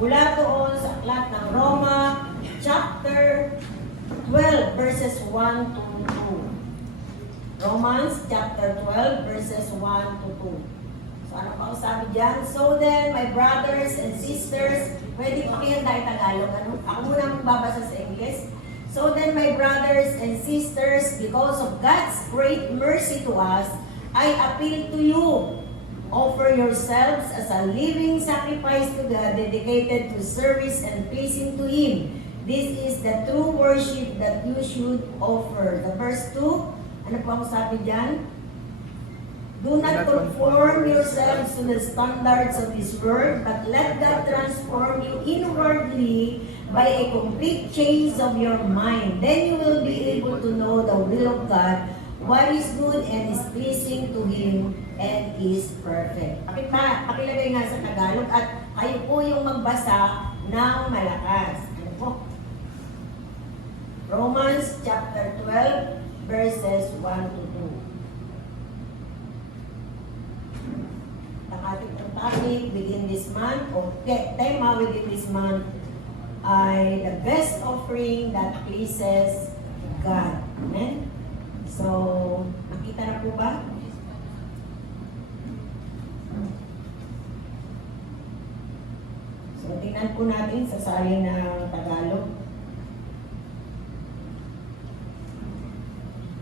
Mula doon sa aklat ng Roma, chapter 12, verses 1 to 2. Romans, chapter 12, verses 1 to 2. So, ano pa ang sabi dyan? So then, my brothers and sisters, pwede po yan tayo Tagalog. Ano? Ako muna magbabasa sa English. So then, my brothers and sisters, because of God's great mercy to us, I appeal to you. Offer yourselves as a living sacrifice to God, dedicated to service and pleasing to Him. This is the true worship that you should offer. The verse 2, ano po ang sabi dyan? Do not conform yourselves to the standards of this world, but let God transform you inwardly by a complete change of your mind. Then you will be able to know the will of God, what is good and is pleasing to Him and is perfect. Pakilagay nga sa Tagalog at kayo po yung magbasa ng malakas. Ano po? Romans chapter 12 verses 1 to 2. Ang ating topic within this month, o tema within this month, ay the best offering that pleases God. Amen? So, nakita na po ba? So, tingnan po natin sa salin ng Tagalog.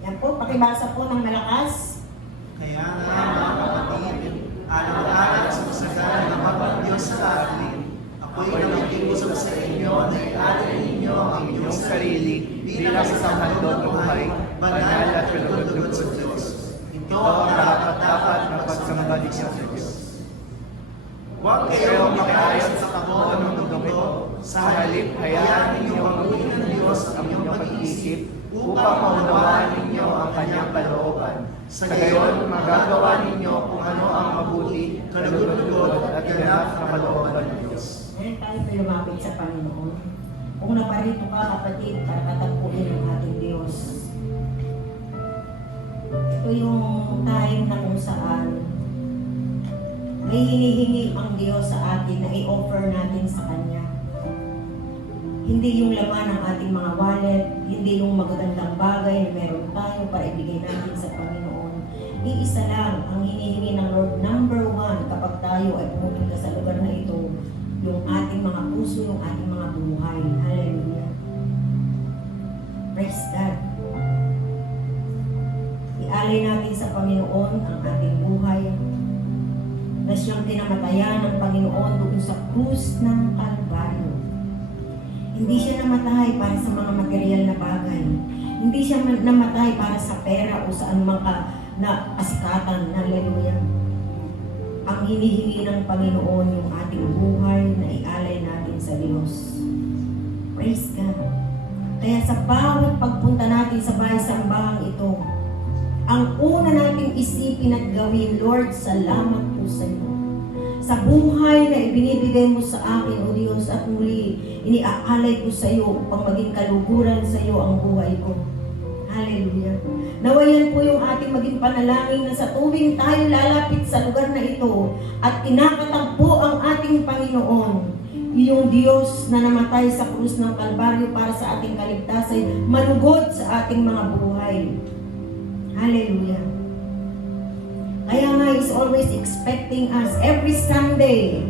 Yan po, pakibasa po ng malakas. Kaya nga, mga kapatid, alang-alang sa kasagaran ng mapag-Diyos sa atin, ako'y nakikibusog sa inyo na ialin ninyo ang inyong sarili bilang isang handog ng buhay, banal at pinagdugod sa Diyos. Ito ang dapat na pagsamba ninyo sa Diyos. Huwag kayong makaayos sa takbo ng mundong ito, sa halip hayaan ninyo ang uwi ng Diyos ang inyong pag-iisip upang maunawaan ninyo ang kanyang kalooban. Sa gayon, magagawa ninyo kung ano ang mabuti, kalugod-lugod at ganap na kalooban ng Diyos. Ngayon tayo po lumapit sa Panginoon. Kung naparito ka, kapatid, para katagpuin ang ating Diyos. Ito yung time na kung saan may hinihingi ang Diyos sa atin na i-offer natin sa Kanya. Hindi yung laman ng ating mga wallet, hindi yung magagandang bagay na meron tayo para ibigay natin sa Panginoon. Iisa lang ang hinihingi ng Lord. Number one, kapag tayo ay pumupunta sa lugar na ito, yung ating mga puso, yung ating mga buhay. Hallelujah. Praise God. Ialay natin sa Panginoon ang ating buhay na siyang tinamatayan ng Panginoon doon sa krus ng Kalbaryo. Hindi siya namatay para sa mga material na bagay. Hindi siya namatay para sa pera o sa anumang na kasikatan. Hallelujah. Ang hinihingi ng Panginoon yung ating buhay na ialay natin sa Diyos. Praise God. Kaya sa bawat pagpunta natin sa bahay-sambahang ito, ang una nating isipin at gawin, Lord, salamat po sa iyo. Sa buhay na ibinibigay mo sa akin, O Diyos, at muli, iniaalay ko sa iyo upang maging kaluguran sa iyo ang buhay ko. Hallelujah. Nawayan po yung ating maging panalangin na sa tuwing tayo lalapit sa lugar na ito at kinakatagpo ang ating Panginoon, yung Diyos na namatay sa krus ng Kalbaryo para sa ating kaligtasan, malugod sa ating mga buhay. Hallelujah. Kaya nga is always expecting us. Every Sunday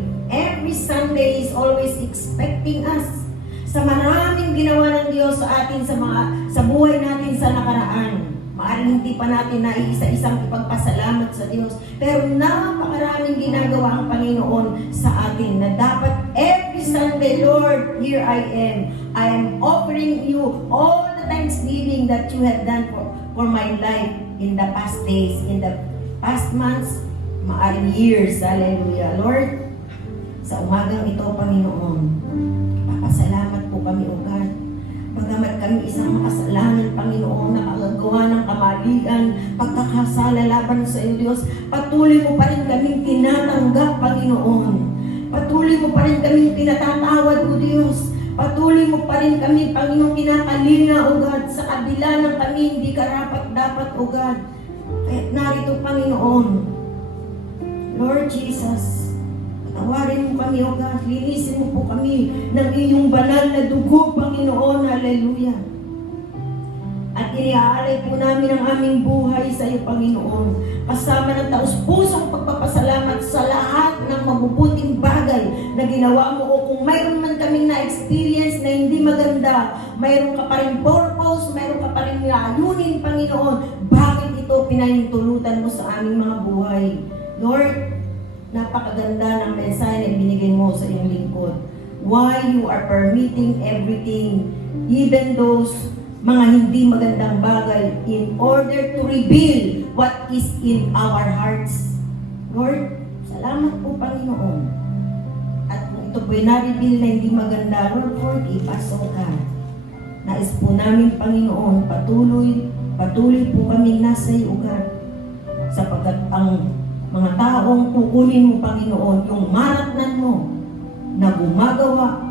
is always expecting us. Sa maraming ginawa ng Diyos sa atin sa buhay natin sa nakaraan. Maaaring hindi pa natin naiisa-isang ipagpasalamat sa Diyos. Pero napakaraming ginagawa ang Panginoon sa atin na dapat every Sunday, Lord, here I am. I am offering you all the thanksgiving that you have done for my life in the past days, in the past months, maaaring years. Hallelujah. Lord, sa umagang ito, Panginoon, papasalamat po kami, O God. Pagkamat kami isang makasalanan, Panginoon, nakagagawa ng kamalian, pagkakasala laban sa iyo, Diyos, patuloy mo pa rin kaming tinatanggap, Panginoon. Patuloy mo pa rin kaming pinatatawad, O Diyos. Patuloy mo pa rin kami, Panginoon, kinakalinga, O God, sa kabila ng kami hindi karapat-dapat, O God. Kaya narito, Panginoon, Lord Jesus, Tawarin mo kami, O God. Linisin mo po kami ng iyong banal na dugo, Panginoon. Hallelujah. At iniaalay po namin ang aming buhay sa iyo, Panginoon. Kasama ng taus-pusong pagpapasalamat sa lahat ng mabubuting bagay na ginawa mo. O kung mayroon man kaming na-experience na hindi maganda, mayroon ka pa rin purpose, mayroon ka pa rin layunin, Panginoon. Bakit ito pinahintulutan mo sa aming mga buhay? Lord, napakaganda ng mensahe na ibinigay mo sa iyong lingkod. Why you are permitting everything, even those mga hindi magandang bagay, in order to reveal what is in our hearts. Lord, salamat po, Panginoon. At kung ito po'y na-reveal na hindi maganda, Lord, forgive us, O God. Nais po namin, Panginoon, patuloy po kami nasa iyo, God. Sapagkat ang mga taong kukunin mo, Panginoon, yung maratnan mo na gumagawa,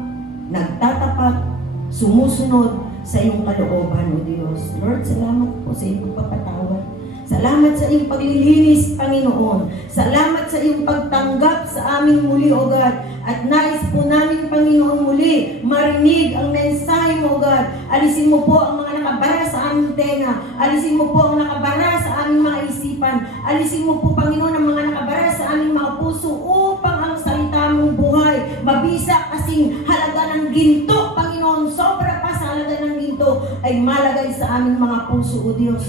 nagtatapat, sumusunod sa iyong kalooban, O Diyos. Lord, salamat po sa iyong pagpapatawad. Salamat sa iyong paglilinis, Panginoon. Salamat sa iyong pagtanggap sa aming muli, O God. At nais po namin, Panginoon, muli marinig ang mensahe mo, O God. Alisin mo po ang mga nakabara sa aming tenga. Alisin mo po ang nakabara sa aming mga isipan. Alisin mo po, Panginoon, ang mga nakabara sa aming mga puso upang ang salita mong buhay mabisa kasing halaga ng ginto, Panginoon. Sobra pa sa halaga ng ginto ay malagay sa aming mga puso, O Diyos.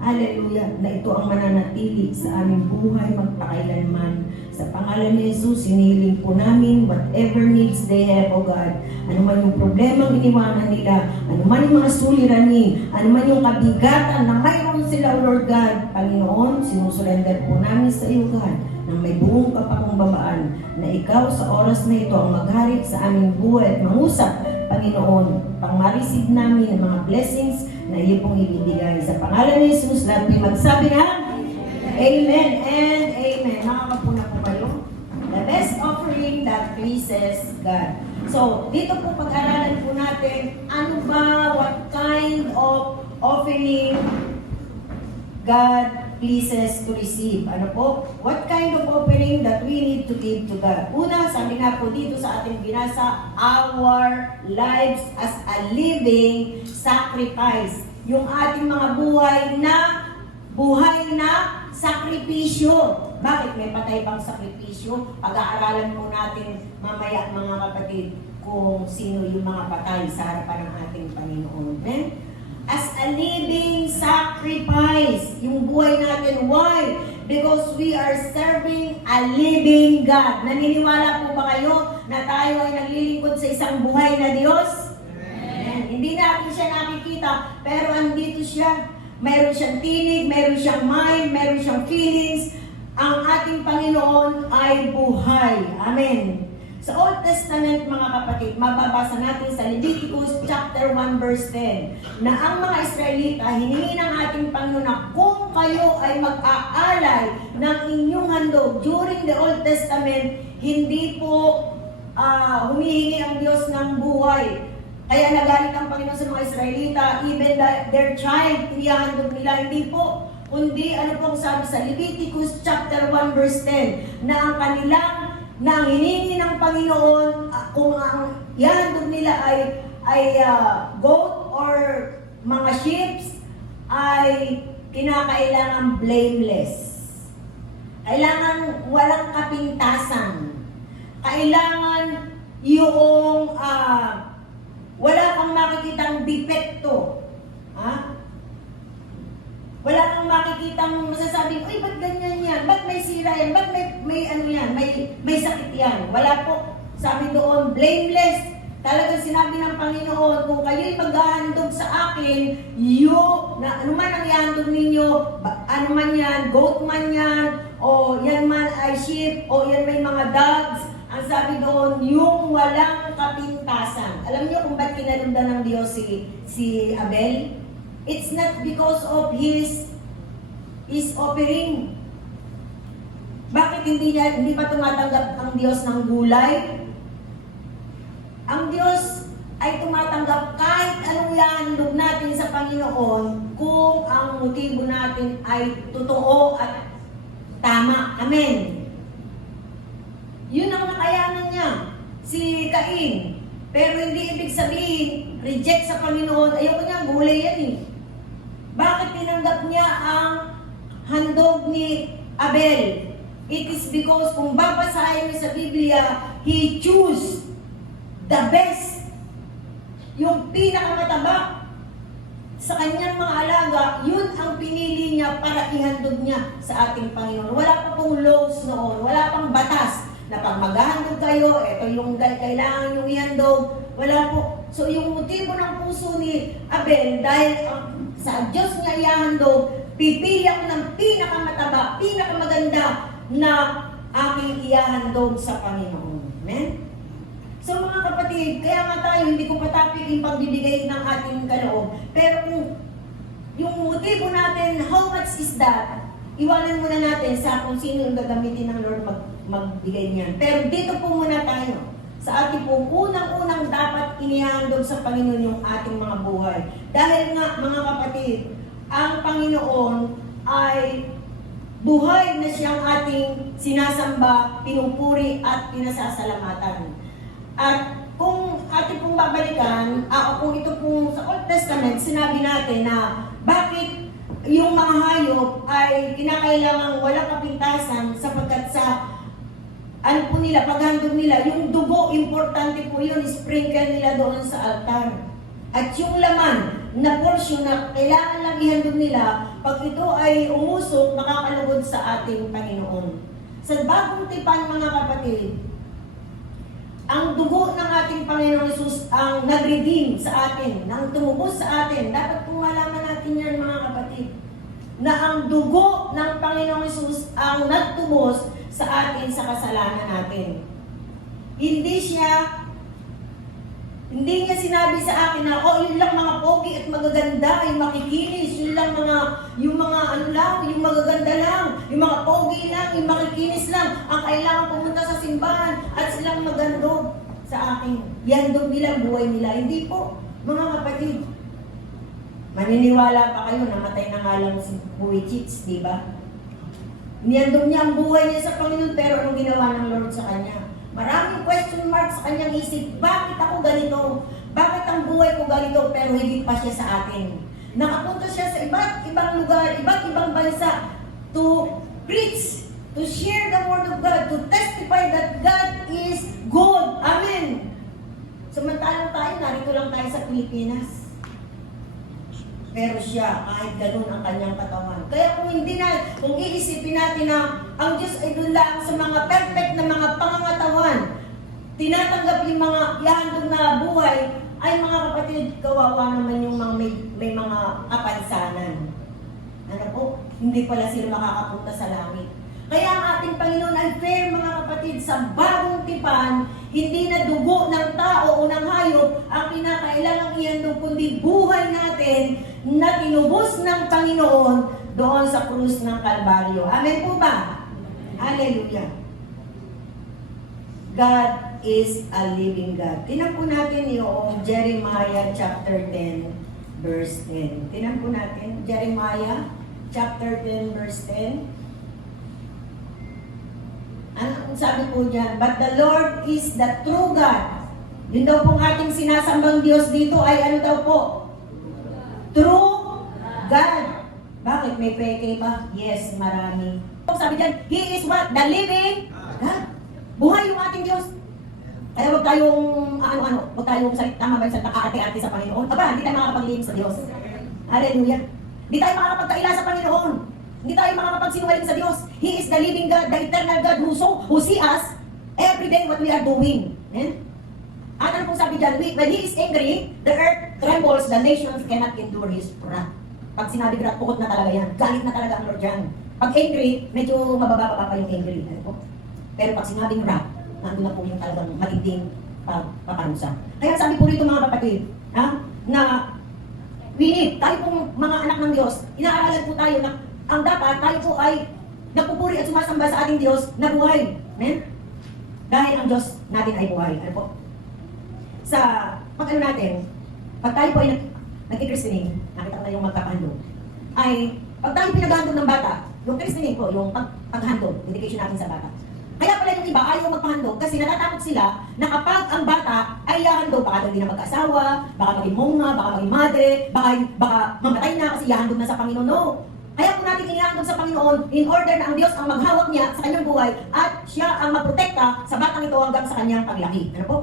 Hallelujah, na ito ang mananatili sa aming buhay magpakailanman. Sa pangalan ni Jesus, siniling po namin whatever needs they have, O God. Ano man yung problemang iniwanan nila, ano man yung mga suliranin, ano man yung kabigatan na mayroon sila, O Lord God. Panginoon, sinusurrender po namin sa iyo, God, na may buong kapakumbabaan na ikaw sa oras na ito ang maghari sa aming buhay at mangusap, Panginoon, pang ma-receive namin ang mga blessings na iyo pong ibibigay. Sa pangalan ni Jesus, lahat may magsabi na Amen and Amen. Nakakapuna po kayo? The best offering that pleases God. So, dito po pag-aralan po natin, ano ba, what kind of offering God pleases to receive. Ano po? What kind of offering that we need to give to God? Una, sabi nga po dito sa ating binasa, our lives as a living sacrifice. Yung ating mga buhay na sakripisyo. Bakit may patay bang sakripisyo? Pag-aaralan po natin mamaya, mga kapatid, kung sino yung mga patay sa harapan ng ating Panginoon. Amen? As a living sacrifice. Yung buhay natin. Why? Because we are serving a living God. Naniniwala po ba kayo na tayo ay naglilingkod sa isang buhay na Diyos? Amen. Hindi natin siya nakikita, pero andito siya. Meron siyang tinig, meron siyang mind, meron siyang feelings. Ang ating Panginoon ay buhay. Amen. Sa Old Testament, mga kapatid, mababasa natin sa Leviticus chapter 1 verse 10 na ang mga Israelita hiningi ng ating Panginoon na kung kayo ay mag-aalay ng inyong handog during the Old Testament, hindi po humihingi ang Diyos ng buhay. Kaya nagalit ang Panginoon sa mga Israelita, even their child, inihandog nila, hindi po. Kundi, ano pong sabi sa Leviticus chapter 1 verse 10 na ang kanilang na ang hiningi ng Panginoon, kung ang ihandog nila ay goat or mga sheep, ay kinakailangan blameless. Kailangan walang kapintasan. Kailangan yung wala kang makikitang depekto. Ha? Wala kang makikitang masasabing, uy, ba't ganyan yan? Ba't may sira yan? Ba't may ano yan? May sakit yan? Wala po. Sabi doon, blameless. Talagang sinabi ng Panginoon, kung kayo'y maghahandog sa akin, ano man ang ihandog ninyo, ano man yan, goat man yan, o yan man ay sheep, o yan may mga dogs, ang sabi doon, yung walang kapintasan. Alam niyo kung ba't kinalundan ng Diyos si Abel? It's not because of his offering. Bakit hindi pa tumatanggap ang Diyos ng gulay? Ang Diyos ay tumatanggap kahit anong ihandog natin sa Panginoon kung ang motibo natin ay totoo at tama. Amen. Yun ang pinaglayanan niya si Cain. Pero hindi ibig sabihin, reject sa Panginoon. Ayoko niya, gulay yan eh. Bakit tinanggap niya ang handog ni Abel? It is because kung babasahin niyo sa Biblia, he choose the best. Yung pinakamataba sa kanyang mga alaga, yun ang pinili niya para ihandog niya sa ating Panginoon. Wala pa pong laws noon, wala pang batas na pag maghahandog kayo, ito yung kailangan yung ihandog. Wala po. So yung motibo ng puso ni Abel, dahil sa Diyos niya ihandog, pipili ako ng pinakamataba, pinakamaganda na aking ihandog sa Panginoon. Amen? So mga kapatid, kaya nga tayo, hindi ko patapik yung pagbibigay ng ating kaloob. Pero kung yung motibo natin, how much is that? Iwanan muna natin sa kung sino yung gagamitin ng Lord magbigay niyan. Pero dito po muna tayo. Sa ating po, unang-unang dapat inihandog sa Panginoon yung ating mga buhay. Dahil nga, mga kapatid, ang Panginoon ay buhay na siyang ating sinasamba, pinupuri at pinasasalamatan. At kung ating pong babalikan, kung ito pong sa Old Testament, sinabi natin na bakit yung mga hayop ay kinakailangang walang kapintasan sapagkat sa ano po nila, paghandog nila, yung dugo, importante po yun, sprinkle nila doon sa altar. At yung laman na portion na kailangan lang ihandog nila, pag ito ay umusok, makakalugod sa ating Panginoon. Sa bagong tipan, mga kapatid, ang dugo ng ating Panginoon Jesus ang nag-redeem sa atin, nang tumubos sa atin. Dapat kung malaman natin yan, mga kapatid, na ang dugo ng Panginoong Jesus ang nagtubos sa atin sa kasalanan natin. Hindi niya sinabi sa akin na, yun lang mga pogi at magaganda, yung makikinis, yun lang yung magaganda lang, yung mga pogi lang, yung makikinis lang, ang kailangan pumunta sa simbahan at silang magandog sa akin. Yandog nila ang buhay nila. Hindi po, mga kapatid. Maniniwala pa kayo, namatay na nga lang si Buwichits, di ba? Niyandog niya ang buhay niya sa Panginoon, pero anong ginawa ng Lord sa kanya? Maraming question mark sa kanyang isip. Bakit ako ganito? Bakit ang buhay ko ganito? Pero higit pa siya sa atin. Nakapunta siya sa iba't ibang lugar, iba't ibang bansa to preach, to share the word of God, to testify that God is good. Amen. Samantalang tayo, narito lang tayo sa Pilipinas. Pero siya, kahit ganun ang kanyang katawan. Kaya kung iisipin natin na ang Diyos ay doon lang sa mga perfect na mga pangangatawan, tinatanggap yung mga ihandog na buhay, ay mga kapatid, kawawa naman yung mga may mga kapansanan. Ano po? Hindi pala sila makakapunta sa langit. Kaya ang ating Panginoon ay fair, mga kapatid, sa bagong tipan, hindi na dugo ng tao o ng hayop ang pinakailangang ihandog, kundi buhay natin na tinubos ng Panginoon doon sa krus ng Kalbaryo. Amen po ba? Hallelujah. God is a living God. Tinan po natin yung Jeremiah chapter 10, verse 10. Tinan po natin, Jeremiah chapter 10, verse 10. Ano sabi po dyan? But the Lord is the true God. Yun daw pong ating sinasambang Diyos dito ay ano daw po? True God. Bakit? May peke ba? Yes, marami. Sabi dyan, He is what? The living God. Buhay yung ating Diyos. Kaya huwag tayong, huwag tayong, tama ba yung salita, kaarte-arte sa Panginoon? Aba, hindi tayo makakapaglihim sa Diyos. Hallelujah. Hindi tayo makakapagkaila sa Panginoon. Hindi tayo makakapagsinungaling sa Diyos. He is the living God, the eternal God who see us every day what we are doing. At ano pong sabi dyan, when He is angry, the earth trembles, the nations cannot endure His wrath. Pag sinabi wrath, pukot na talaga yan. Galit na talaga ang Lord dyan. Pag angry, medyo mababa pa yung angry. Pero pag sinabing wrath, nandun na po yung talagang matinding paparusa. Kaya sabi po rito mga kapatid, na we need, tayo pong mga anak ng Diyos, inaaralan po tayo na ang dapat tayo po ay nagpupuri at sumasamba sa ating Diyos na buhay. Amen? Dahil ang Diyos natin ay buhay. Ano po? Sa pag pag tayo po ay nag-i-christening, nakita ko na yung magkakahandog, ay pag tayo pinaghandog ng bata, yung christening po, yung paghandog, dedication natin sa bata, Kaya pala yung iba ayaw magpahandog kasi natatakot sila na kapag ang bata ay hahandog, baka daw di na mag-asawa, baka maging monga, baka maging madre, baka mamatay na kasi hahandog na sa Panginoon. No. Kaya po natin inihandog sa Panginoon in order na ang Diyos ang maghawak niya sa kanyang buhay at siya ang magprotekta sa batang ito hanggang sa kanyang paglaki. Ano po?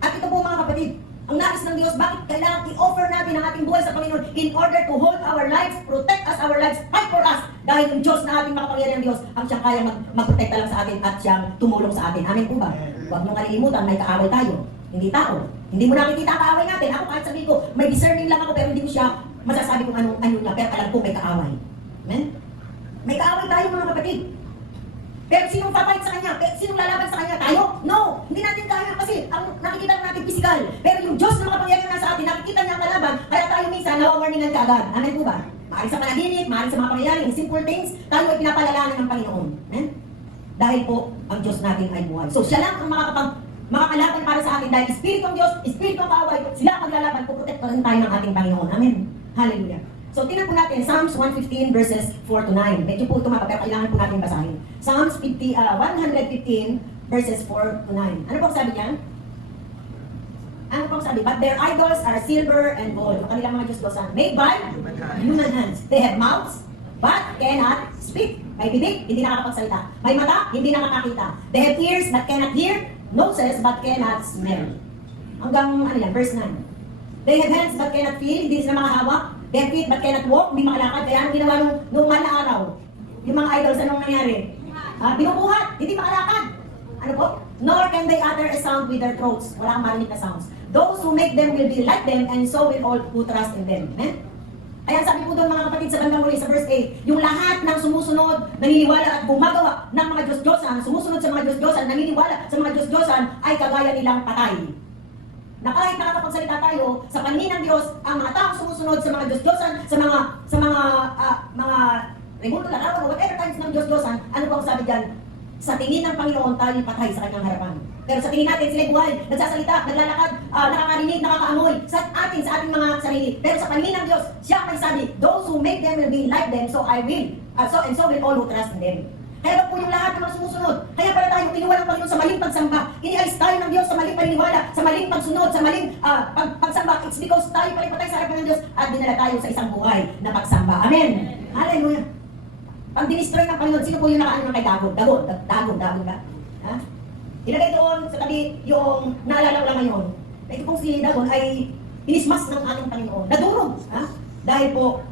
At ito po mga kapatid, ang nais ng Diyos, bakit kailangan i-offer natin ang ating buhay sa Panginoon in order to hold our lives, protect us, our lives, fight for us. Dahil yung Diyos na ating makapangyarihan Diyos, ang siyang kaya magprotekta lang sa atin at siyang tumulong sa atin. Amen po ba? Huwag niyong kalilimutan, may kaaway tayo. Hindi tao. Hindi mo nakikita ang kaaway natin. Ako kahit sabihin ko, may discerning lang ako pero hindi ko siya masasabi kung ano niya. Pero alam ko may kaaway. Amen? May kaaway tayo mga kapatid. Pero sinong papayat sa kanya? Pero sinong lalaban sa kanya? Tayo? No! Hindi natin kaya kasi ang nakikita natin physical. Pero yung Diyos na makapangyarihan na sa atin, nakikita niya ang kalaban, kaya tayo minsan nawawarningan ka agad. Amen po ba? Maaaring sa panaginip, maaaring sa mga pangyayari, in simple things, tayo ay pinapalalanan ng Panginoon. Amen? Dahil po, ang Diyos natin ay buhay. So siya lang ang makakalaban para sa atin dahil Espiritu ang Diyos, Espiritu ang kaaway, sila ang maglalaban, puprotektahan tayo ng ating Panginoon. Amen? Hallelujah. So, tingnan po natin, Psalms 115 verses 4 to 9. Medyo po tumapa, pero kailangan po natin basahin. Psalms 115 verses 4 to 9. Ano po ang sabi niyan? Ano po ang sabi? But their idols are silver and gold. Ang kanilang mga Diyos-Diyosan, made by human hands. They have mouths, but cannot speak. May bibig, hindi nakakapagsalita. May mata, hindi nakakakita. They have ears, but cannot hear. Noses, but cannot smell. Hanggang, ano yan, verse 9. They have hands, but cannot feel. Hindi sila makahawak. They have feet but cannot walk, hindi makalakad. Kaya anong ginawa nung mahal na araw? Yung mga idols, anong nangyari? Binubuhat, hindi makalakad. Ano po? Nor can they utter a sound with their throats. Wala kang marinig na sounds. Those who make them will be like them, and so will all who trust in them. Amen? Kaya sabi po doon mga kapatid sa bandang huli, sa verse 8, yung lahat ng sumusunod, naniniwala at gumagawa ng mga Diyos-Diyosan, sumusunod sa mga Diyos-Diyosan, naniniwala sa mga Diyos-Diyosan, ay kagaya nilang patay. Na kahit nakakapagsalita tayo sa paningin ng Diyos, ang mga taong sumusunod sa mga Diyos-Diyosan, sa mga remoto larawan o whatever times ng Diyos-Diyosan, ano po ang sabi dyan? Sa tingin ng Panginoon, tayo patay sa kanyang harapan. Pero sa tingin natin, sila buhay, nagsasalita, naglalakad, nakakarinig, nakakaamoy sa ating mga sarili. Pero sa paningin ng Diyos, siya may sabi, those who make them will be like them, so I will. And so will all who trust in them. Kaya po yung lahat ng mga sumusunod. Kaya para tayo tinuwalang Panginoon sa maling pagsamba. Inialis tayo ng Diyos sa maling paniniwala, sa maling pagsunod, sa maling pagsamba. It's because tayo palipatay sa harapan ng Diyos at dinala tayo sa isang buhay na pagsamba. Amen! Hallelujah! Pag dinistroy ng Panginoon, sino po yung nakaano ng kay Dagon? Dagon ba? Ha? Ilagay doon sa tabi yung naalala ko lang ngayon. Ito pong si Dagon ay inismas ng ating Panginoon. Nadurog! Ha? Dahil po,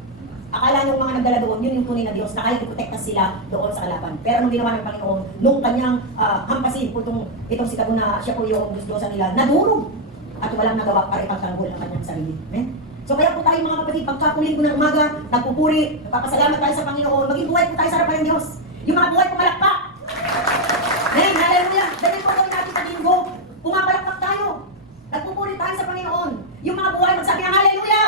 akala nung mga nagdala doon, yun yung tunay na Diyos na kaya iprotekta sila doon sa kalaban. Pero nung ginawa ng Panginoon, nung kanyang hampasin po itong si Dagon na siya po yung Diyos-Diyosan nila, nadurog! At walang nagawa para ipagtanggol ang kanyang sarili. Amen? So kaya po tayo mga kapatid, pagkapuling ko ng umaga, nagpupuri, nagpapasalamat tayo sa Panginoon, maging buhay po tayo sa harapan ng Diyos. Yung mga buhay pumalakpak. Amen, hallelujah. Dahil po gawin natin pag-linggo, pumapalakpak tayo. Nagpupuri tayo sa Panginoon. Yung mga buhay, magsabi ng hallelujah.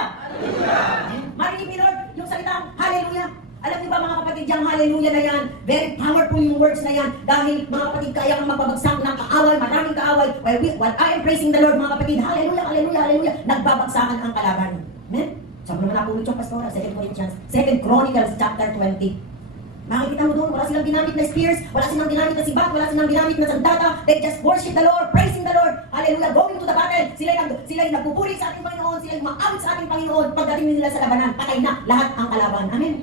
Marinig ni Lord yung salitang hallelujah. Alam niyo ba mga kapatid, yung hallelujah na yan, very powerful yung words na yan. Dahil mga kapatid, kaya kang magbabagsak ng kaaway, maraming kaaway. While I am praising the Lord, mga kapatid, hallelujah, hallelujah, hallelujah, nagbabagsakan ang kalaban. Amen? Sabi naman napulot yung pastora, 2 Corinthians, 2 Chronicles chapter 20. Makikita mo doon, wala silang ginamit na spears, wala silang ginamit na sibat, wala silang ginamit na sandata. They just worship the Lord, praising the Lord. Hallelujah, going to the battle. Sila yung nagpupuri sa ating Panginoon, sila yung maawit sa ating Panginoon. Pagdating nila sa labanan, patay na lahat ang kalaban. Amen?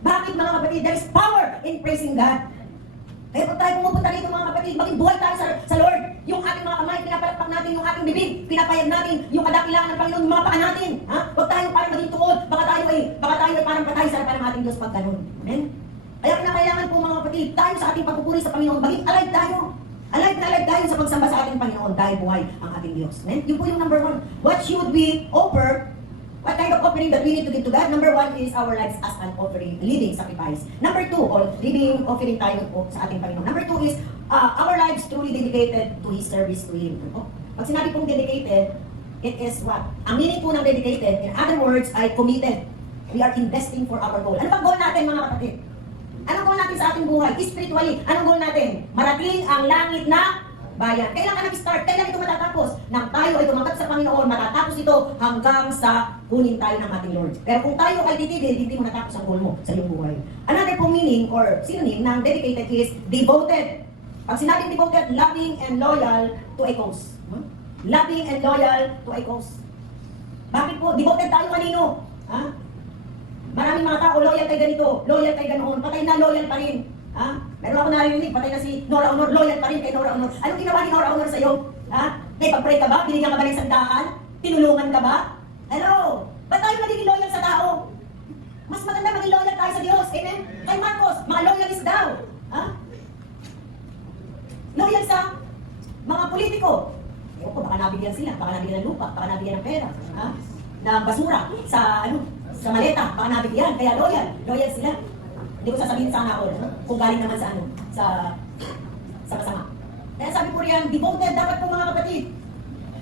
Bakit mga kapatid? There is power in praising God. Kaya pag tayo pumupunta dito mga kapatid, maging buhay tayo sa Lord. Yung ating mga kamay, pinapalakpak natin, yung ating bibig, pinapayag natin, yung kadakilaan ng Panginoon, yung mga paa natin. Ha? Huwag tayo parang maging tuod, baka tayo ay parang patay sa harapan ng ating Diyos pag ganun. Amen? Kaya kinakailangan po mga kapatid, tayo sa ating pagpupuri sa Panginoon, maging alive tayo. Alive na alive tayo sa pagsamba sa ating Panginoon dahil buhay ang ating Diyos. Amen? Yun po yung number 1. What should we offer? What kind of offering that we need to give to God? Number 1 is our lives as an offering, living sacrifice. Number 2, or living offering tayo po sa ating Panginoon. Number 2 is our lives truly dedicated to His service to Him. Pag sinabi pong dedicated, it is what? Ang meaning po ng dedicated, in other words, ay committed. We are investing for our goal. Ano pang goal natin mga kapatid? Anong goal natin sa ating buhay? Spiritually, anong goal natin? Marating ang langit na bayan. Kailan ka nag-start? Kailan ito matatapos? Nang tayo ay tumanggap sa Panginoon, matatapos ito hanggang sa kunin tayo ng ating Lord. Pero kung tayo ay titigil, hindi mo natapos ang goal mo sa iyong buhay. Another pong meaning or synonym ng dedicated is devoted. Pag sinabing devoted, loving and loyal to a cause. Loving and loyal to a cause. Bakit po? Devoted tayo kanino? Ha? Maraming mga tao, loyal kay ganito, loyal kay ganoon, patay na, loyal pa rin. Ha? Meron ako narinig, patay na si Nora Honor, loyal pa rin kay Nora Honor. Anong ginawa ni Nora Honor sa'yo? Ha? Naipag-pray ka ba? Binigyan ka ba ng sandaan? Tinulungan ka ba? Hello? Ba't tayo magiging loyal sa tao? Mas maganda maging loyal tayo sa Diyos. Amen? Kay Marcos, mga loyalist daw. Ha? Loyal sa mga politiko. Ewan ko, baka nabigyan sila, baka nabigyan ng lupa, baka nabigyan ng pera. Ha? Na basura, sa sa maleta, baka nabigyan. Kaya loyal sila. Hindi ko sasabihin sana ako, kung galing naman sa sa masama. Kaya sabi ko riyan, devoted dapat po mga kapatid.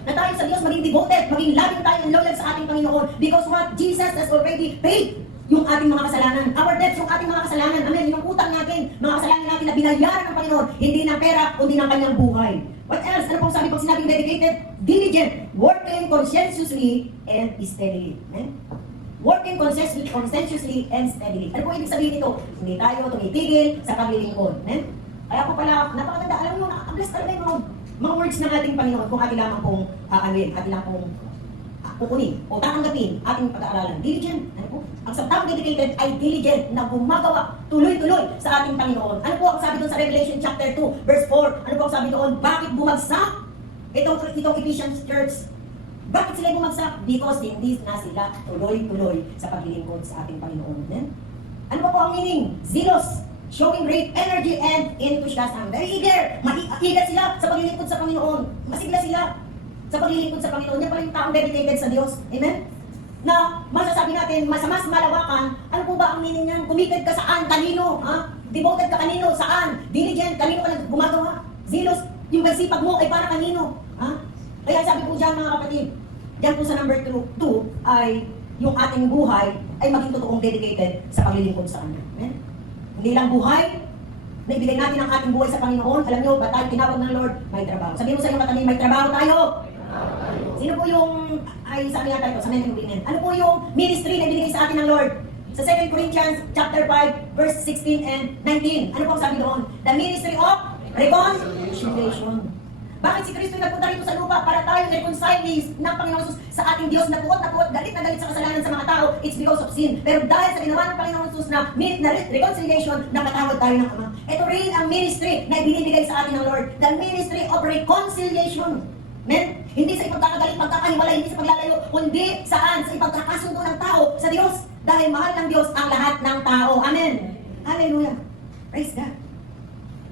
Na tayo sa Diyos maging devoted, maging loving tayo and loyal sa ating Panginoon. Because what? Jesus has already paid yung ating mga kasalanan. Our debts, yung ating mga kasalanan. Amen. Yung utang natin, mga kasalanan natin na binayaran ng Panginoon. Hindi ng pera, kundi ng kanyang buhay. What else? Ano pong sabi pag sinabing dedicated? Diligent, working conscientiously and steadily. Amen. Working conscientiously and steadily. Ano po ibig sabihin nito? Hindi tayo tumitigil sa paglilingkod. Amen. Kaya po pala, napakaganda. Alam mo, nakakablas talaga yung mga words ng ating Panginoon kung ating lamang pong ating lamang pong kukunin o tatanggapin ating pag-aaralan. Diligent. Ano po? Ang sabtang dedicated ay diligent na gumagawa tuloy-tuloy sa ating Panginoon. Ano po ang sabi doon sa Revelation chapter 2, verse 4? Ano po ang sabi doon? Bakit bumagsak itong Ephesians church? Bakit sila bumagsak? Because hindi na sila tuloy-tuloy sa paglilingkod sa ating Panginoon. Ano po ang meaning? Zealous, showing great energy and enthusiasm. Very eager. Eager sila sa paglilingkod sa Panginoon. Masigla sila sa paglilingkod sa Panginoon. Yan pala yung taong dedicated sa Diyos. Amen? Na masasabi natin, mas malawakan, ano po ba ang meaning niyan? Committed ka saan? Kanino? Ha? Devoted ka kanino? Saan? Diligent? Kanino ka gumagawa? Zealous? Yung pagsipag mo ay para kanino? Ha? Kaya sabi po dyan mga kapatid, dyan po sa number 2 ay yung ating buhay ay maging totoong dedicated sa paglilingkod sa Kanya. Amen? Hindi lang buhay, na ibigay natin ang ating buhay sa Panginoon. Alam nyo, ba tayo tinawag ng Lord? May trabaho. Sabihin mo sa iyong katabi, may trabaho tayo. Sino po yung, ay sa amin yata ito, sa men and women. Ano po yung ministry na ibinigay sa atin ng Lord? Sa 2 Corinthians chapter 5, verse 16 and 19. Ano po ang sabi doon? The ministry of reconciliation. Bakit si Kristo nagpunta rito sa lupa para tayo reconcile ng Panginoon Jesus sa ating Diyos na puot, galit na galit sa kasalanan sa mga tao? It's because of sin. Pero dahil sa ginawa ng Panginoon Jesus na reconciliation, napatawad tayo ng Ama. Ito rin ang ministry na ibinibigay sa atin ng Lord. The ministry of reconciliation. Amen? Hindi sa ipagkakagalit, pagkakahiwalay, hindi sa paglalayo, kundi saan? Sa ipagkakasundo ng tao sa Diyos. Dahil mahal ng Diyos ang lahat ng tao. Amen? Hallelujah. Praise God.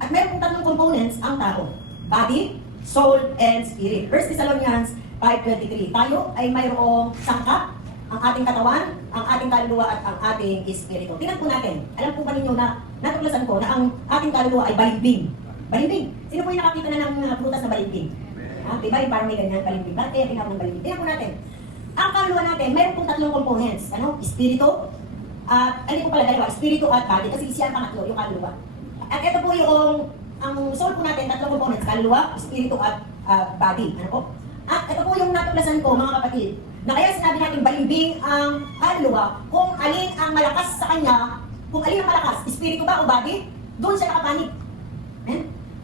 At meron pong tatlong components ang tao. Body, soul, and spirit. 1 Thessalonians 5:23. Tayo ay mayroong sangkap, ang ating katawan, ang ating kaluluwa, at ang ating espiritu. Tingnan po natin. Alam po ba ninyo na natuklasan ko na ang ating kaluluwa ay balimbing. Balimbing. Sino po yung nakakita na ng prutas na balimbing? Ha? Diba yung parang may ganyan, balimbing. Bakit kaya tinawag ng balimbing? Tingnan po natin. Ang kaluluwa natin, mayroon pong tatlong components. Ano? Espiritu, at hindi po pala dalawa, espiritu at body. Kasi siya ang pangatlo, yung kaluluwa. At ito po yung ang soul po natin, tatlong components, kaluluwa, espiritu at body. Ano po? At ito po yung natuklasan ko, mga kapatid, na kaya sinabi natin balimbing ang kaluluwa, kung alin ang malakas sa kanya, kung alin ang malakas, espiritu ba o body, doon siya nakapanig.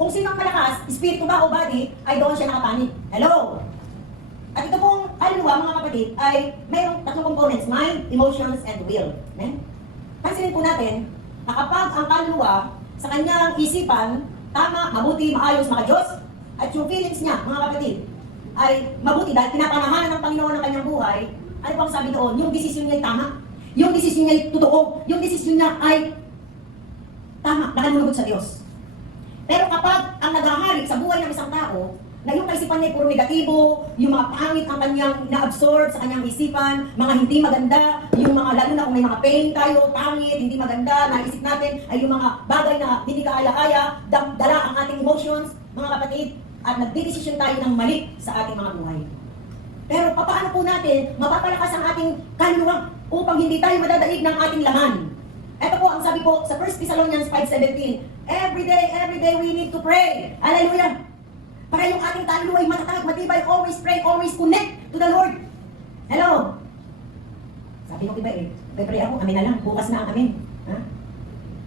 Kung sino ang malakas, espiritu ba o body, ay doon siya nakapanig. Hello? At ito pong kaluluwa, mga kapatid, ay mayroong tatlong components, mind, emotions, and will. Pansinin po natin, na kapag ang kaluluwa sa kanyang isipan, tama, mabuti, maayos, maka-Diyos, at yung feelings niya, mga kapatid, ay mabuti dahil pinapangamanan ng Panginoon ng kanyang buhay, ano pang sabi doon? Yung desisyon niya ay tama. Yung desisyon niya ay totoo. Yung desisyon niya ay tama, nakalulugod sa Diyos. Pero kapag ang naghahari sa buhay ng isang tao, na yung kaisipan niya ay puro negatibo, yung mga pangit ang kanyang na-absorb sa kanyang isipan, mga hindi maganda, yung mga lalo na kung may mga pain tayo, pangit, hindi maganda, naisip natin ay yung mga bagay na hindi kaaya-kaya, dala ang ating emotions, mga kapatid, at nagdidesisyon tayo ng mali sa ating mga buhay. Pero paano po natin mapapalakas ang ating kaluluwa upang hindi tayo madadaig ng ating laman? Ito po ang sabi po sa 1 Thessalonians 5:17, every day we need to pray. Hallelujah! Para yung ating kaluluwa ay matatag, matibay, always pray, always connect to the Lord. Hello? Sabi ko iba pray ako, amin na lang, bukas na ang amin. Ha?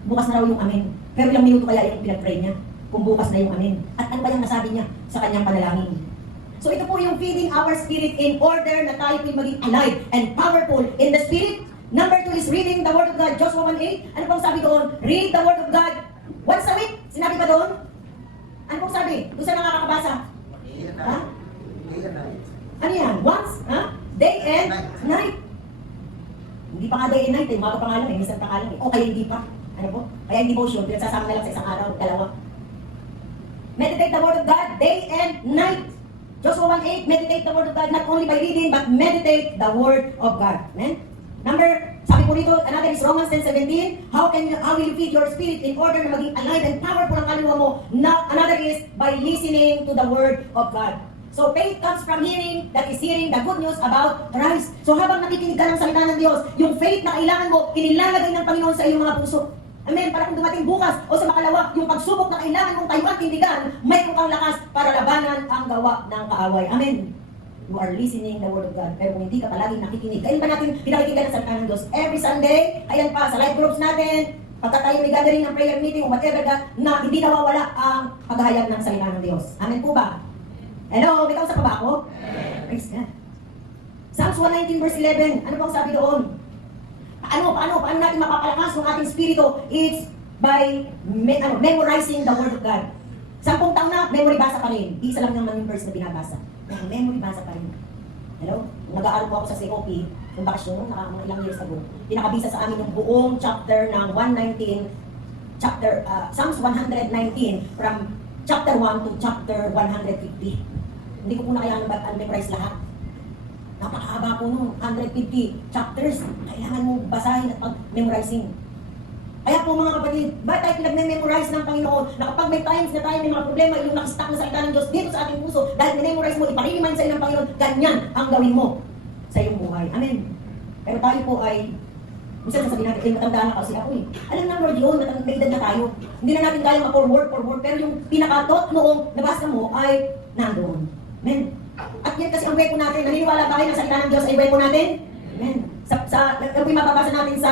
Bukas na raw yung amin. Pero ilang minuto kaya yung pinag-pray niya? kung bukas na yung amen. At ano ba yung nasabi niya sa kanyang panalangin? So ito po yung feeding our spirit in order na tayo po maging alive and powerful in the spirit. Number 2 is reading the Word of God. Joshua 1:8. Ano pong sabi doon? Read the Word of God once a week. Sinabi ba doon? Ano pong sabi? Doon sa nakakabasa? Ha? Ano yan? Once? Ha? Day and night. Hindi pa nga day and night. Umaga pa nga lang. Minsan pa nga lang. O kaya hindi pa. Ano po? Kaya yung devotion, pinagsasama na lang sa isang araw, dalawa. Meditate the Word of God day and night. Joshua 1:8, meditate the Word of God not only by reading, but meditate the Word of God. Amen? Sabi po rito, another is Romans 10:17. How will you feed your spirit in order na maging alive and powerful ang kaluluwa mo? Another is by listening to the Word of God. So faith comes from hearing, that is hearing the good news about Christ. So habang nakikinig ka ng salita ng Diyos, yung faith na kailangan mo, inilalagay ng Panginoon sa iyong mga puso. Amen. Para kung dumating bukas o sa makalawa, yung pagsubok na kailangan mong tayo at tindigan, mayroon kang lakas para labanan ang gawa ng kaaway. Amen. You are listening the Word of God. Pero kung hindi ka palaging nakikinig, kailan ba natin pinakikinggan ang salita ng Diyos? Every Sunday, ayan pa, sa live groups natin, pagka tayo may gathering ng prayer meeting o whatever that, na hindi nawawala ang paghahayag ng salita ng Diyos. Amen po ba? Hello, may kausap pa ba ako? Praise God. Psalms 119 verse 11, ano bang sabi doon? Paano natin mapapalakas ng ating spirito? It's by memorizing the Word of God. 10 taon na, memory basa pa rin. Isa lang naman yung verse na binabasa. Memory basa pa rin. Hello? Nag-aaral po ako sa COP, yung bakasyon, mga ilang years ago. Pinakabisa sa amin yung buong chapter ng 119, Psalms 119, from chapter 1 to chapter 150. Hindi ko po na kailangan memorize lahat. Napakahaba po nung 150 chapters. Kailangan mong basahin at pag-memorizing. Kaya po mga kapatid, bakit tayo pinag-memorize ng Panginoon na kapag may times na tayo may mga problema, yung nakastack na salita ng Diyos dito sa ating puso, dahil memorize mo, ipariliman sa iyo ng Panginoon, ganyan ang gawin mo sa iyong buhay. Amen. Pero tayo po ay, minsan sasabihin natin, matanda na kasi ako eh. Alam na Lord yun, may edad na tayo. Hindi na natin kaya ma-forward, pero yung pinakatot noong nabasa mo ay nandoon. Amen. At yan kasi ang wepo natin, naniniwala ba kayo ng salita ng Diyos ay wepo natin? Amen. Ano po yung mababasa natin sa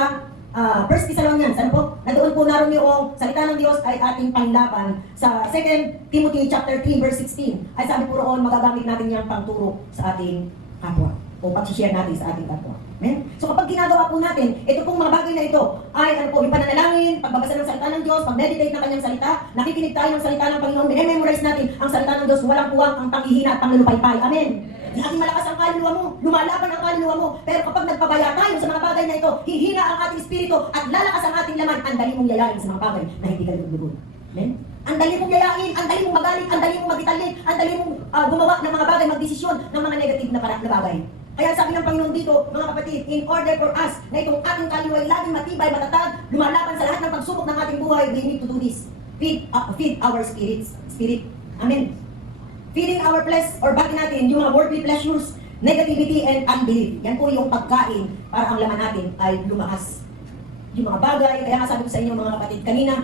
1 Thessalonians, ano po? Na doon po naroon yung salita ng Diyos ay ating panlaban. Sa 2 Timothy chapter 3 verse 16, ay sabi po roon, magagamit natin yan pangturo sa ating kapwa. O pag-share natin sa ating kapwa. Amen? So kapag ginagawa po natin, ito pong mga bagay na ito, ay ano po, yung pananalangin, pagbabasa ng salita ng Diyos, pag-meditate ng kanyang salita, nakikinig tayo ng salita ng Panginoon, memorize natin ang salita ng Diyos, walang puwang ang panghihina at panglulupaypay. Amen? Laging malakas ang kaluluwa mo, lumalaban ang kaluluwa mo, pero kapag nagpabaya tayo sa mga bagay na ito, hihina ang ating espiritu at lalakas ang ating laman, ang dali mong yayain sa mga bagay na hindi ka lulubog. Amen? Ang dali mong yayain, ang dali mong magalit, ang dali mong magitalin, ang dali mong gumawa ng mga bagay, magdesisyon ng mga negative na bagay. Kaya sabi ng Panginoon dito, mga kapatid, in order for us na itong ating kaluluwa ay laging matibay, matatag, lumalaban sa lahat ng pagsubok ng ating buhay, we need to do this. Feed our spirit. Amen. Feeding our flesh, or bakit natin, yung mga worldly pleasures, negativity and unbelief. Yan po yung pagkain para ang laman natin ay lumakas. Yung mga bagay, kaya nga sabi ko sa inyo mga kapatid, kanina,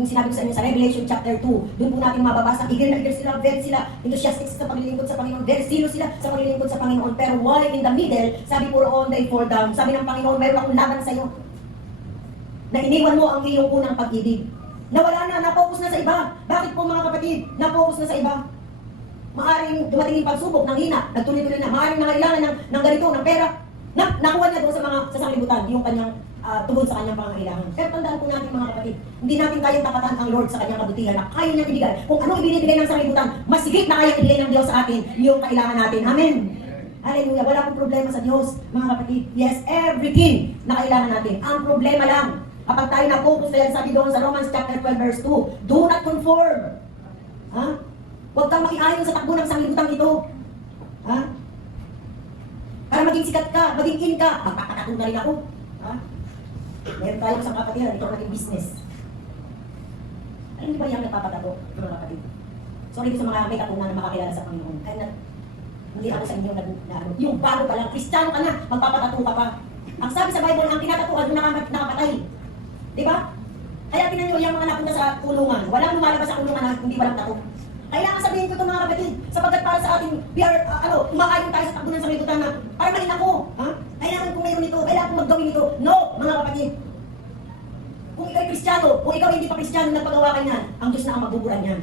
yung sinabi ko sa inyo sa Revelation chapter 2, doon po natin mababasa, eager na eager sila, very sila, enthusiastic sa paglilingkod sa Panginoon, very zealous sila sa paglilingkod sa Panginoon, pero while in the middle, sabi po roon, they fall down. Sabi ng Panginoon, mayroon akong laban sa iyo. Na iniwan mo ang iyong unang pag-ibig. Nawala na, na-focus na sa iba. Bakit po mga kapatid? Na-focus na sa iba. Maaring dumating yung pagsubok ng hina, nagtuloy-tuloy na, maaring nangailangan ng ganito, ng pera, nakuha niya doon sa mga sanglibutan, yung kanyang tungkol sa kanyang pangangailangan. Pero tandaan po natin mga kapatid, hindi natin kayang tapatan ang Lord sa kanyang kabutihan na kaya niyang ibigay. Kung ano ibinibigay ng sanglibutan, mas higit na kaya ibigay ng Diyos sa atin yung kailangan natin. Amen. Hallelujah. Wala pong problema sa Diyos, mga kapatid. Yes, everything na kailangan natin. Ang problema lang, kapag tayo na-focus na yan, sabi doon sa Romans chapter 12 verse 2, do not conform. Ha? Huwag kang makiayon sa takbo ng sanglibutan ito. Ha? Para maging sikat ka, maging in ka, magpapakatong na rin ako. Ha? Meron tayong isang kapatiran, ito ang naging business. Alam niyo ba yung nagpapatato, mga kapatid? Sorry ko sa mga may katunan na makakilala sa Panginoon. Kaya hindi ako sa inyo yung bago pa lang, Kristiyano ka na, magpapatato ka pa. Ang sabi sa Bible, ang tinatatuan, yung nakapatay. Di ba? Kaya tinan nyo yung mga napunta sa kulungan. Walang lumalabas sa kulungan na hindi walang tato. Kailangan sabihin ko ito mga kapatid, sapagkat para sa ating umakayon tayo sa takbo ng sanglibutan na para malin ako. Ha? Kailangan kong mayroon ito, kailangan kong maggawin ito. No, mga kapatid. Kung ikaw'y Kristyano, kung ikaw hindi pa Kristyano, nagpagawa ka niyan, ang Diyos na ang magbuburan niyan.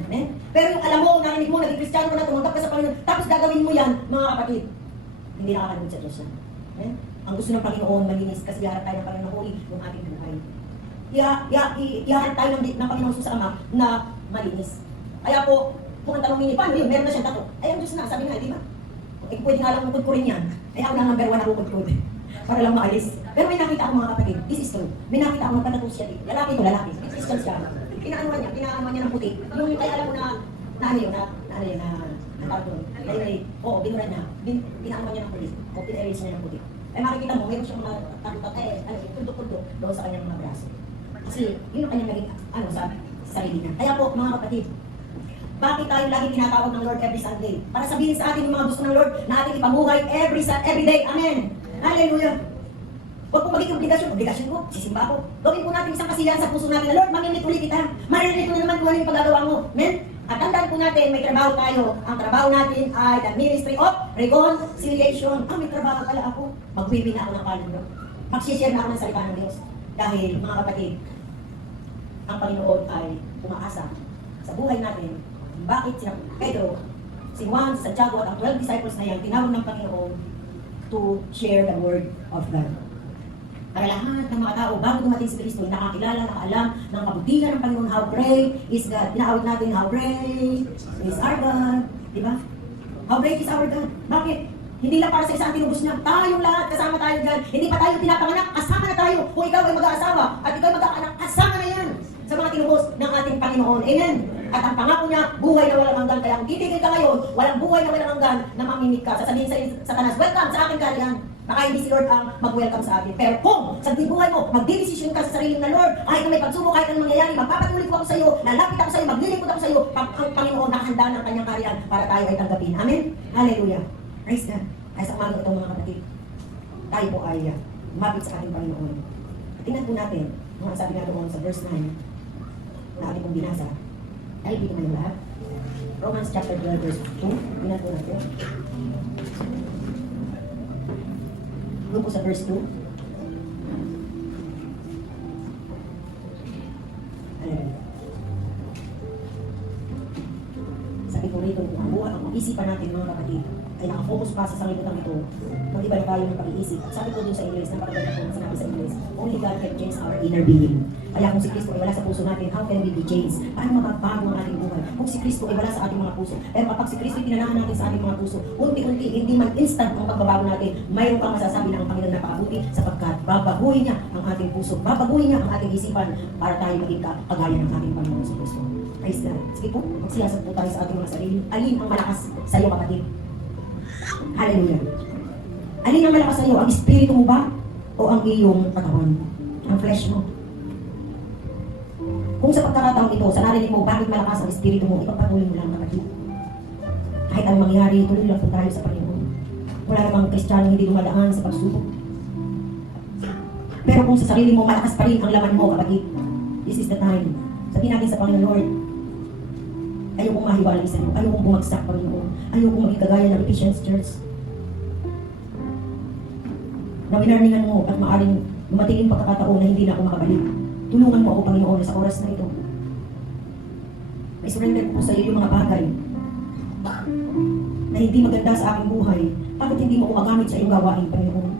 Pero yung alam mo, narinig mo, naging Kristyano ka na, tumanggap ka sa Panginoon, tapos gagawin mo yan, mga kapatid, hindi nakakanood sa Diyos yan. Ang gusto ng Panginoon, malinis, kasi iharap tayo ng Panginoon huli yung ating buhay. Iharap tayo ng Panginoon sa Ama na malinis. Kaya po, kung ang tanongin niyo, paano yun? Meron na siyang tato. Ay, ang Diyos na, sabi nga, di ba? Pwede nga lang mukod-kurin yan. Ay, ako na number 1 ako mukod-kud. Para lang maalis. Pero may nakita ako mga kapatid, this is true. May nakita ako magpatato siya dito. Lalaki to, lalaki. Christian siya. Pinaanuhan niya ng puti. Yung kaya alam mo na ano yun, na tawag doon. Oo, binuran niya. Pinaanuhan niya ng puti. O pina-erase niya ng puti. Ay makikita mo, mayroon siyang mga punto-punto doon sa kanyang mga braso. Kasi yun ang kanyang naging, sa sarili niya. Kaya po, mga kapatid, bakit tayo lagi tinatawag ng Lord every Sunday? Para sabihin sa atin yung mga gusto ng Lord na ating ipamuhay every day. Amen! Hallelujah! Huwag po maging obligasyon ko, sisimba ako. Gawin po natin isang kasiyahan sa puso natin na, Lord, mamimit ulit kita. Marinig ko na naman kung ano yung paggagawa mo. Amen? At tandaan po natin, may trabaho tayo. Ang trabaho natin ay the Ministry of Reconciliation. May trabaho pala ako. Mag-webinar ako ng kalendar. Mag-share na ako ng salita ng Diyos. Dahil, mga kapatid, ang Panginoon ay umaasa sa buhay natin. Bakit sila Pedro, si Juan, si Santiago at ang 12 disciples na yan, tinawag ng Panginoon to share the word of God. Para lahat ng mga tao, bago dumating si Kristo, nakakilala, nakaalam ng kabutihan ng Panginoon, how great is God. Inaawit natin, how great is our God. Diba? How great is our God. Bakit? Hindi lang para sa isang tinubos niya. Tayong lahat, kasama tayo dyan. Hindi pa tayo pinapanganak, kasama na tayo. Kung ikaw ay mag-aasawa at ikaw ay mag-aanak, kasama na yan sa mga tinubos ng ating Panginoon. Amen? At ang pangako niya, buhay na walang hanggan. Kaya kung titigil ka ngayon, walang buhay na walang hanggan na mamimik ka. Sasabihin sa Satanas, welcome sa aking kaharian. Baka hindi si Lord ang mag-welcome sa akin. Pero kung sa buhay mo, magdidesisyon ka sa sarili ng Lord, kahit na may pagsubok, kahit anong mangyayari, magpapatuloy ko ako sa iyo, lalapit ako sa iyo, maglilingkod ako sa iyo, ang Panginoon nakahanda ng kanyang kaharian para tayo ay tanggapin. Amen? Hallelujah. Praise God. Kaya sa umaga ito mga kapatid, tayo po ay umapit sa ating Panginoon. Tingnan po natin, mga sabi nga doon sa verse 9, na ating pong binasa. Ay, dito man yung lahat. Romans chapter 12 verse 2. Tingnan po natin. Doon po sa verse 2. Sabi ko rito, ang buhay, ang isipan natin mga kapatid, ay nakafocus pa sa sanglibutan ito. Mag-iba na tayo ng pag-iisip. Sabi ko dun sa English, napakaganda ko sinabi sa English, only God can change our inner being. Kaya kung si Kristo ay wala sa puso natin, how can we be changed? Paano magbabago ang ating buhay? Kung si Kristo ay wala sa ating mga puso. Pero kapag si Kristo ay pinanahan natin sa ating mga puso, unti-unti, hindi man instant ang pagbabago natin, mayroon kang masasabi na ang Panginoon napakabuti sapagkat babaguhin niya ang ating puso, babaguhin niya ang ating isipan para tayo maging kagaya ng ating Panginoon sa Kristo. Praise God. Sige po, magsiyasat po tayo sa ating mga sarili. Alin ang malakas sa iyo, kapatid? Hallelujah. Alin ang malakas sa iyo? Ang espiritu mo ba? O ang iyong katawan? Ang flesh mo? Kung sa pagkakataong ito, sa narinig mo, bakit malakas ang espiritu mo, ipagpatuloy mo lang, kapatid. Kahit anong mangyari, tuloy lang po tayo sa Panginoon. Wala namang Kristiyano hindi dumadaan sa pagsubok. Pero kung sa sarili mo, malakas pa rin ang laman mo, kapatid, this is the time. Sabihin natin sa Panginoon, Lord, ayaw kong mahiwalay sa iyo. Ayaw kong bumagsak, Panginoon. Ayaw kong maging kagaya ng Ephesians Church. Na winarningan mo at maaring dumating yung pagkakataon na hindi na ako makabalik. Tulungan mo ako, Panginoon, sa oras na ito. May surrender po sa iyo yung mga bagay na hindi maganda sa aking buhay. Bakit hindi mo ako magamit sa iyong gawain, Panginoon?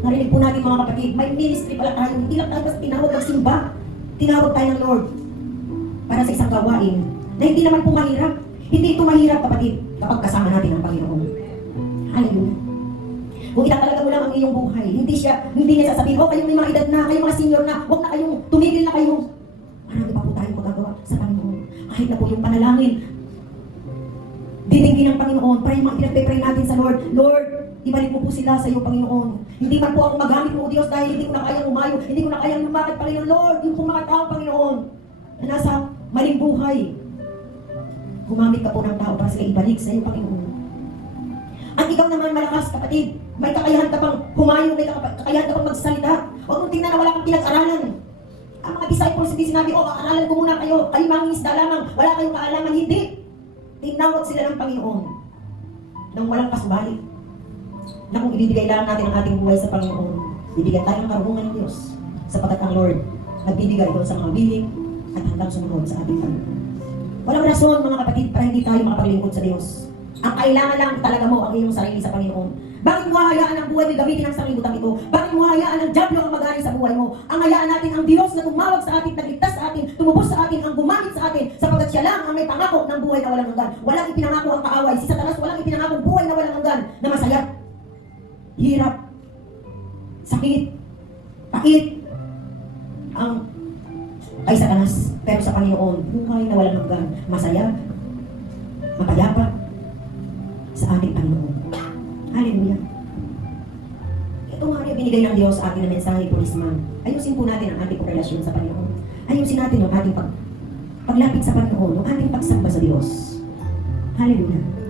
Narinig po natin mga kapatid, may ministry pala tayo. Hindi lang tayo basta tinawag ng simba. Tinawag tayo ng Lord para sa isang gawain na hindi naman po mahirap. Hindi ito mahirap, kapatid, kapag kasama natin ang Panginoon. Hallelujah. Kung itatalaga mo lang ang iyong buhay, hindi niya sasabihin, oh, kayong may mga edad na, kayong mga senior na, huwag na kayong, tumigil na kayo. Marami pa po tayong magagawa sa Panginoon. Kahit na po yung panalangin, dinigin ng Panginoon, pinagpe-pray natin sa Lord, Lord, ibalik mo po sila sa iyo, Panginoon. Hindi man po ako magamit mo, Diyos, dahil hindi ko na kayang umayo, hindi ko na kayang lumakad, Panginoon. Lord, yung pong mga tao, Panginoon, na nasa maling buhay, gumamit ka po ng tao para sila ibalik sa iyo, Panginoon. At ikaw naman malakas, kapatid, may kakayahan ka pang humayo, may kakayahan ka pang magsalita. Huwag mong tingnan na wala kang pinag-aralan. Ang mga disciples hindi sinabi, oh, aralan ko muna kayo, kayo mangingisda lamang, wala kayong kaalaman, hindi. Tinawag sila ng Panginoon nang walang pasbalik. Na kung ibibigay lang natin ang ating buhay sa Panginoon, bibigyan tayo ng karunungan ng Diyos sapagkat ang Lord nagbibigay doon sa mga bilik at hanggang sumunod sa ating Panginoon. Walang rason mga kapatid para hindi tayo makapaglingkod sa Diyos. Ang kailangan lang talaga mo ang iyong sarili sa Panginoon. Bakit mo hahayaan ang buhay mo gamitin ang sanglibutan ito? Bakit mo hahayaan ang diablo ang mag-ari sa buhay mo? Ang hayaan natin ang Diyos na tumawag sa atin, nagligtas sa atin, tumubos sa atin, ang gumamit sa atin, sapagkat siya lang ang may pangako ng buhay na walang hanggan. Walang ipinangako ang kaaway. Si Satanas walang ipinangako buhay na walang hanggan na masaya. Hirap, sakit, pait, ang ay Satanas. Pero sa Panginoon, buhay na walang hanggan, masaya, mapayapa sa ating Panginoon. Hallelujah. Ito nga rin binigay ng Diyos sa atin na mensahe po this month. Ayusin po natin ang ating relasyon sa Panginoon. Ayusin natin ang ating paglapit sa Panginoon, ang ating pagsamba sa Diyos. Hallelujah.